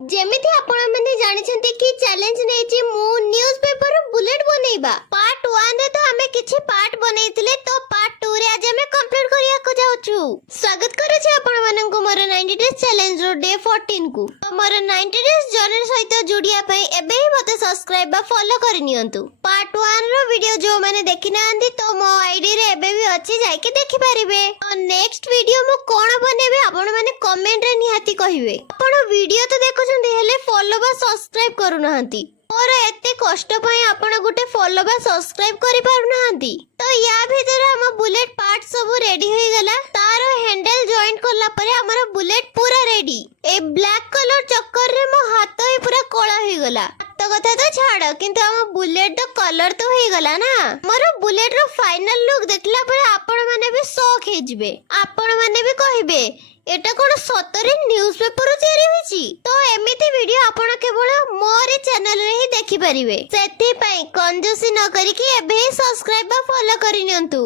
जेमिति आपण मैंने जानिछंती कि चैलेंज नेछि मु न्यूज़पेपर बुलेट बनेइबा पार्ट 1 रे तो हमें किछि पार्ट बनेइतिले तो पार्ट 2 रे आज हमें कंप्लीट करिया को जाउछु। स्वागत करै छी आपण मानन को मोर 90 डेज चैलेंज रो डे 14 को। तो मोर 90 डेज जर्नी सहित जुड़िया पई एबे ही मते सब्सक्राइब बा फॉलो करि नियंतु। पार्ट 1 रो वीडियो जो माने देखि नांदी तो मो आईडी रे एबे भी अछि जाय के देखि परिबे। और नेक्स्ट वीडियो मु कोन बनेबे आपण माने कमेंट रे निहाती कहिबे। आपण वीडियो तो देखु हेले फॉलो बा सब्सक्राइब करू नहंती और एते कष्ट पई आपण गुटे फॉलो बा सब्सक्राइब करि पारु नहंती। तो या भीतर हम बुलेट पार्ट सब रेडी होई गला। तार हैंडल जॉइंट करला परे हमर बुलेट पूरा रेडी। ए ब्लैक कलर चक्कर रे मो हाथ ही पूरा कोला होई गला। तो कथा तो छाड़ किंतु हम बुलेट रो कलर तो होई गला ना। मोर बुलेट रो फाइनल लुक देखला परे आपण माने भी शॉक हे जिवे। आपण माने भी कहिबे एटा कोन सतरे न्यूज़पेपर तयारी होईची। तो एमिति वीडियो आपण केवल मोर चैनल रे ही देखि परिबे। सेथि पई कंजूसी न करी कि एबे सब्सक्राइब बा फॉलो करि नियंतु।